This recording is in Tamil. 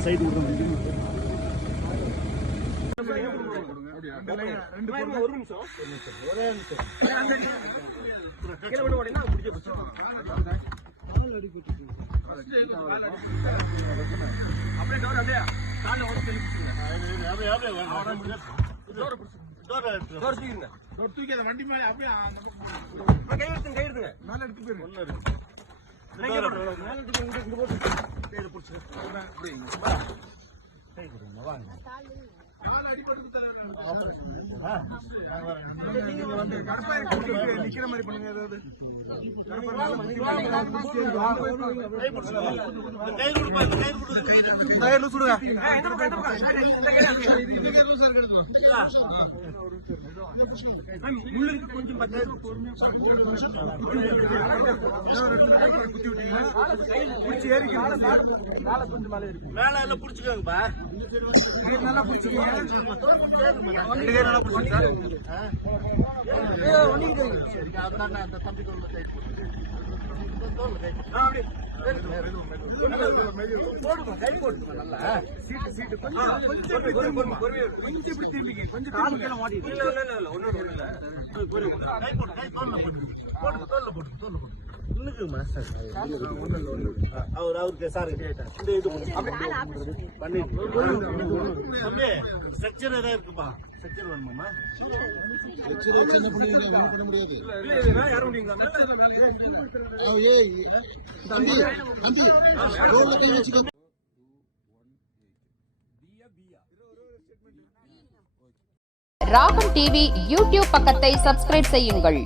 சைடு ஒரு நிமிஷம் ஒரே வண்டி மேலே அப்படியே கை எடுத்துங்க கை எடுத்துங்க மேலே எடுத்து போயிரு. ஒன்று மேலே இங்க போட்டு. பிடிச்சிக்க நிக்கிற மாதிரி பண்ணுங்க ஏதாவது டயர்ல சுடுங்க இந்த பக்கம் இந்த பக்கம் கொஞ்சம் மேல எல்லாம் பிடிச்சிக்கோங்கப்பா. நல்லா பிடிச்சிக்கீங்க. போட்டு தோல்ல போட்டு தோல்ல போட்டு அவர் அவருக்கு சார் இந்த இது பண்ணி அப்படியே ஸ்ட்ரக்சர் ஏதாவது இருக்குப்பா ஸ்ட்ரக்சர் வேணுமாமா லெக்சர் வச்சு என்ன பண்ணுவீங்க ஒன்றும் பண்ண முடியாது இல்ல இது மேல ஏற முடியுங்களா அவன் ஏய் தம்பி தம்பி ரோட்ல கை வச்சுக்கோ ராகம் டிவி யூடியூப் பக்கத்தை சப்ஸ்கிரைப் செய்யுங்கள்